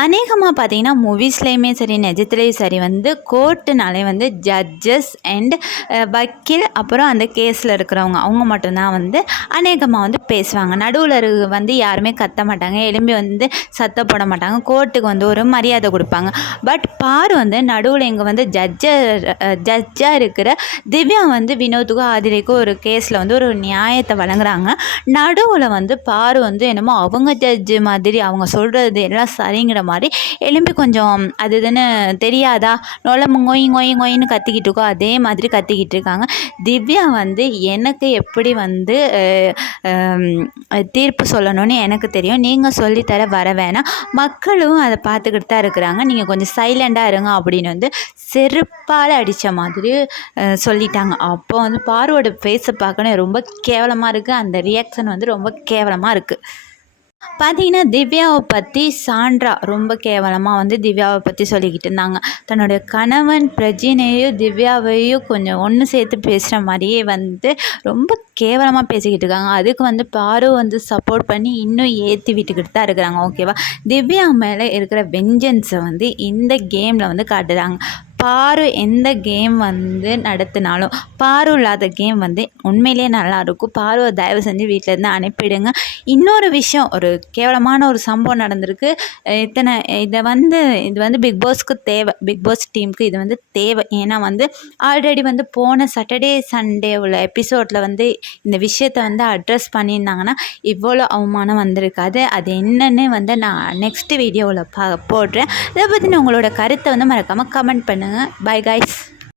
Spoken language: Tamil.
அநேகமாக பார்த்தீங்கன்னா மூவிஸ்லேயுமே சரி நிஜத்துலேயும் சரி வந்து கோர்ட்டுனாலே வந்து ஜட்ஜஸ் அண்ட் வக்கீல் அப்புறம் அந்த கேஸில் இருக்கிறவங்க அவங்க மட்டும்தான் வந்து அநேகமாக வந்து பேசுவாங்க. நடுவில் வந்து யாருமே கத்த மாட்டாங்க, எலும்பி வந்து சத்தம் போட மாட்டாங்க, கோர்ட்டுக்கு வந்து ஒரு மரியாதை கொடுப்பாங்க. பட் பாரு வந்து நடுவில் இங்கே வந்து ஜட்ஜாக இருக்கிற திவ்யா வந்து வினோத்துக்கும் ஆதிரைக்கும் ஒரு கேஸில் வந்து ஒரு நியாயத்தை வழங்குறாங்க. நடுவில் வந்து பாரு வந்து என்னமோ அவங்க ஜட்ஜு மாதிரி அவங்க சொல்கிறது எல்லாம் சரிங்கிற மாதிரி எலும்பி கொஞ்சம் அது இதுன்னு தெரியாதா நொயின்னு கத்திக்கிட்டு இருக்கோ அதே மாதிரி கத்திக்கிட்டு இருக்காங்க. திவ்யா வந்து எனக்கு எப்படி வந்து தீர்ப்பு சொல்லணும்னு எனக்கு தெரியும், நீங்கள் சொல்லித்தர வர வேணாம், மக்களும் அதை பார்த்துக்கிட்டு தான் இருக்கிறாங்க, நீங்கள் கொஞ்சம் சைலண்டாக இருங்க அப்படின்னு வந்து செருப்பால் அடித்த மாதிரி சொல்லிட்டாங்க. அப்போ வந்து பார்வோட ஃபேஸை பார்க்கணும் ரொம்ப கேவலமாக இருக்குது, அந்த ரியாக்ஷன் வந்து ரொம்ப கேவலமாக இருக்குது. பார்த்தீங்கன்னா திவ்யாவை பற்றி சாண்ட்ரா ரொம்ப கேவலமாக வந்து திவ்யாவை பற்றி சொல்லிக்கிட்டு இருந்தாங்க. தன்னுடைய கணவன் பிரஜினையும் திவ்யாவையும் கொஞ்சம் ஒன்று சேர்த்து பேசுகிற மாதிரியே வந்து ரொம்ப கேவலமாக பேசிக்கிட்டு இருக்காங்க. அதுக்கு வந்து பாரு வந்து சப்போர்ட் பண்ணி இன்னும் ஏற்றி விட்டுக்கிட்டு தான் இருக்கிறாங்க. ஓகேவா, திவ்யா மேலே இருக்கிற வெஞ்சன்ஸை வந்து இந்த கேமில் வந்து காட்டுறாங்க. பாரு எந்த கேம் வந்து நடத்தினாலும் பாரு இல்லாத கேம் வந்து உண்மையிலே நல்லாயிருக்கும். பாருவை தயவு செஞ்சு வீட்டிலேருந்து அனுப்பிடுங்க. இன்னொரு விஷயம், ஒரு கேவலமான ஒரு சம்பவம் நடந்திருக்கு. இது வந்து பிக் பாஸ்க்கு தேவை, பிக் பாஸ் டீமுக்கு இது வந்து தேவை. ஏன்னா வந்து ஆல்ரெடி வந்து போன சாட்டர்டே சண்டே உள்ள எபிசோடில் வந்து இந்த விஷயத்தை வந்து அட்ரஸ் பண்ணியிருந்தாங்கன்னா இவ்வளோ அவமானம் வந்திருக்காது. அது என்னன்னு வந்து நான் நெக்ஸ்ட் வீடியோவில் போடுறேன். இதை பற்றின உங்களோட கருத்தை வந்து மறக்காமல் கமெண்ட் பண்ணுங்கள். Bye guys.